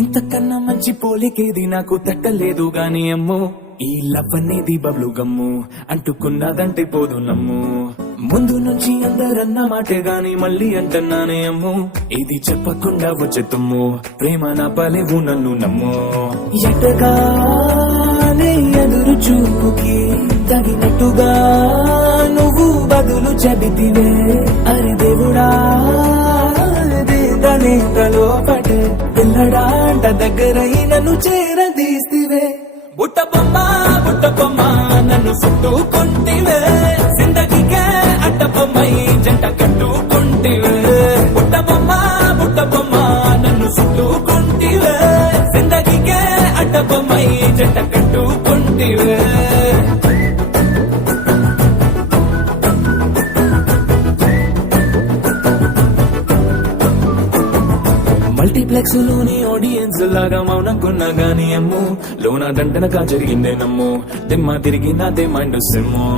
ఇంతకన్నా మంచి పోలికేది నాకు తట్టలేదు గాని అమ్మో ఈ లవ్ అనేది బబ్లు గమ్ము అంటుకున్నదంటే పోదు నమ్ము ముందు నుంచి అందరన్న మాటే గాని మళ్ళీ అంటున్నానే అమ్ము ఇది చెప్పకుండా వచ్చే తుమ్ము ప్రేమ నా పలేవు నన్ను నమ్ము ఎటగానే ఎదురు చూపుకి తగినట్టుగా నువ్వు బదులు చెబితివే అరి దేవుడా తలో పటే పిల్లడాంట దగ్గరై నన్ను చేరదీస్తివే బుట్ట బొమ్మ నన్ను చుట్టుకుంటివే జిందగీకే అడ్డ బొమ్మై జంట కట్టుకుంటివే బుట్ట బొమ్మ నన్ను చుట్టుకుంటివే జిందగీకే అడ్డ బొమ్మై జంట కట్టుకుంటివే మల్టీప్లెక్స్ లోని ఆడియన్స్ లాగా మౌనంకున్నా గాని అమ్ము లోన దండనగా జరిగిందే నమ్ము దిమ్మ తిరిగి నాదే మైండ్ సిమ్ము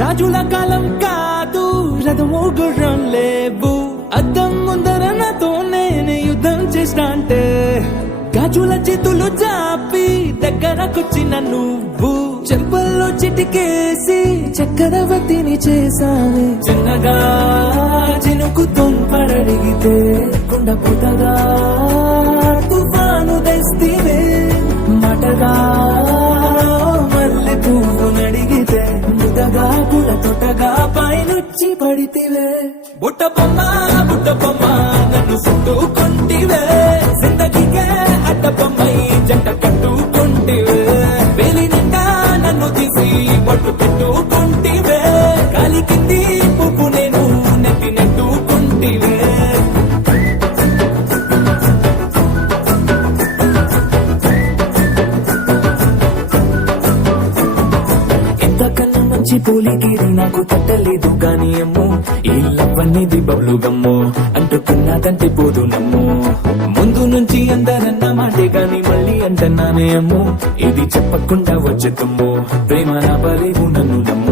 రాజుల కాలం కాదు రథము గుర్రం లేవు అద్దం ముందర నాతో నేనే యుద్ధం చేస్తా అంటే గాజుల చేతులు చాపి దగ్గరకొచ్చిన నువ్వు చెంపల్లో చిటికేసి చక్రవర్తిని చేసావే చిన్నగా చినుకు తుంపడడిగితే కుండ పుటగా తుఫాను తెస్తివే మటగా మల్లె పువ్వు నడిగితే ముదగా పుల తొటగా పైనుచ్చి పడితివే బుట్ట బొమ్మ నన్ను చుట్టుకుంటివే జిందగీకే అడ్డ బొమ్మై జంట కట్టుకుంటివే వేలి నిండా నన్ను తీసి పట్టు పెట్టుకుంటివే కాలి కింది పువ్వు నేను నెత్తి నెట్టుకుంటివే ఇంతకన్నా మంచి పోలికేది నాకు తట్టలేదు గాని అమ్ము ఈ లవ్ అనేది బబ్లు గమ్ము అంటుకున్నదంటే పోదు నమ్ము ముందు నుంచి అందరన్న మాటే గాని మళ్ళీ అంటున్నానే అమ్ము ఇది చెప్పకుండా వచ్చే తుమ్ము ప్రేమ నా పలేవు నన్ను నమ్ము